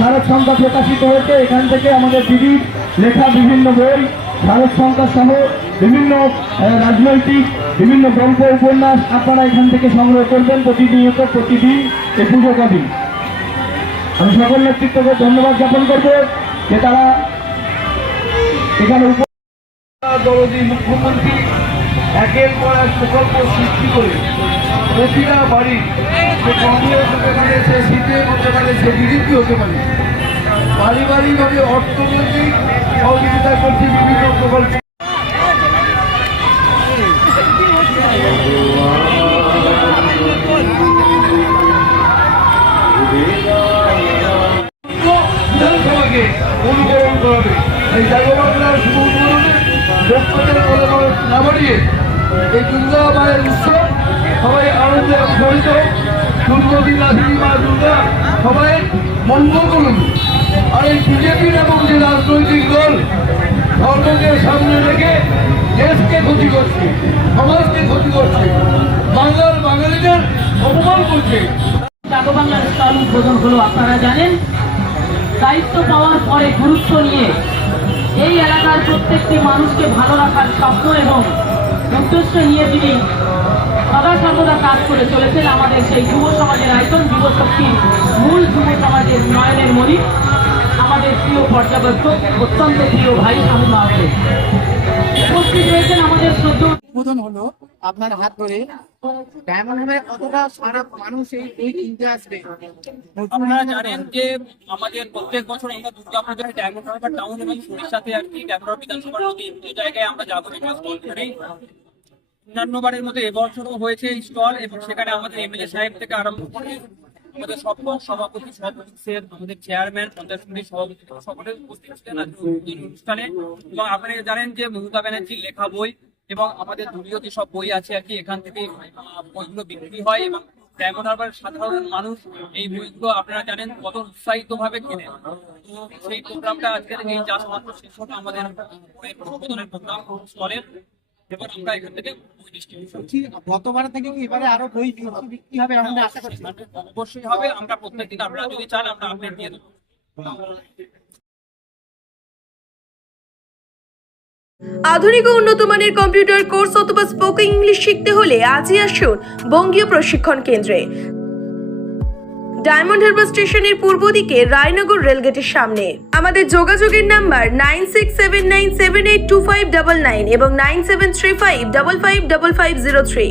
স্মারক সংখ্যা প্রকাশিত হয়েছে। এখান থেকে আমাদের দিদির লেখা বিভিন্ন বই স্মারক সংখ্যা সহ বিভিন্ন রাজনৈতিক, বিভিন্ন গল্প, উপন্যাস আপনারা এখান থেকে সংগ্রহ করবেন প্রতিনিয়ত, প্রতিদিন এই পুজো কদিন। আমি সকল নেতৃত্বকে ধন্যবাদ জ্ঞাপন করব যে তারা এখানে উপ মুখ্যমন্ত্রী একের পর এক প্রকল্প সৃষ্টি করে প্রতিটা বাড়ি সে কংগ্রেস হতে পারে, সে সিপিএম হতে পারে, সে বিজেপি হতে পারে, পারিবারিকভাবে, অর্থনৈতিক সহযোগিতা করছে বিভিন্ন প্রকল্প। বিধানসভাকে অনুকরণ করাবে। এই জাগরণরা বক্তব্যের পরে না এই দুর্গা মায়ের উৎসব সবাই আনন্দে অংশগ্রহণ দুর্গতি নাথিনী মা দুর্গা সবাই মঙ্গল করুন। আর এই বিজেপির এবং যে রাজনৈতিক দল ধর্মকে সামনে রেখে দেশকে ক্ষতি করছে, সমাজকে ক্ষতি করছে, বাংলার বাঙালিদের অপমান করছে। স্টল উদ্বোধন হলো, আপনারা জানেন। দায়িত্ব পাওয়ার পরে গুরুত্ব নিয়ে এই এলাকার প্রত্যেকটি মানুষকে ভালো রাখার স্বপ্ন এবং উদ্দেশ্য নিয়ে তিনি সদা সর্বদা কাজ করে চলেছেন আমাদের সেই যুব সমাজের আইকন, যুব শক্তির মূল যুব সমাজের নয়নের মণি। আমাদের প্রিয় পর্যবেক্ষক, অত্যন্ত প্রিয় ভাই স্বামী মাহবুব উপস্থিত রয়েছেন আমাদের উদ্বোধন হলো আপনার হাত ধরে। আমাদের প্রত্যেক বছর টাউন এবং করি অন্যান্যবারের মতো এবছরও হয়েছে স্টল এবং সেখানে আমাদের এমএলএ সাহেব থেকে আরম্ভ করে আমাদের সব সভাপতি আমাদের চেয়ারম্যান পঞ্চায়েত সমিতির সভাপতি সকলে উপস্থিত ছিলেন অনুষ্ঠানে। এবং আপনারা জানেন যে মমতা ব্যানার্জির লেখা বই এবং আমাদের দলীয় সব বই আছে আর কি এখান থেকে বইগুলো বিক্রি হয় এবং ডায়মন্ড হারবার সাধারণ মানুষ এই বইগুলো আপনারা জানেন কত উৎসাহিত ভাবে কেনেন। তো সেই প্রোগ্রামটা আজকের এই চাষ মাত্র শেষ হলো আমাদের বইয়ের উদ্বোধনের প্রোগ্রাম স্তরের এবার আমরা এখান থেকে বই ডিস্ট্রিবিউশন গতবার থেকে কি এবারে আরও বই বিক্রি হবে আমরা আশা করছি অবশ্যই হবে আমরা প্রত্যেকদিন আপনারা যদি চান আমরা আপডেট দিয়ে দেবো। আধুনিক ও উন্নত মানের কম্পিউটার কোর্স অথবা স্পোকেন ইংলিশ শিখতে হলে আজই আসুন বঙ্গীয় প্রশিক্ষণ কেন্দ্রে। ডায়মন্ড হারবার স্টেশনের পূর্ব দিকে রায়নগর রেলগেটের সামনে। আমাদের যোগাযোগের number nine six seven nine seven eight two five double nine এবং nine seven three five double five double five zero three.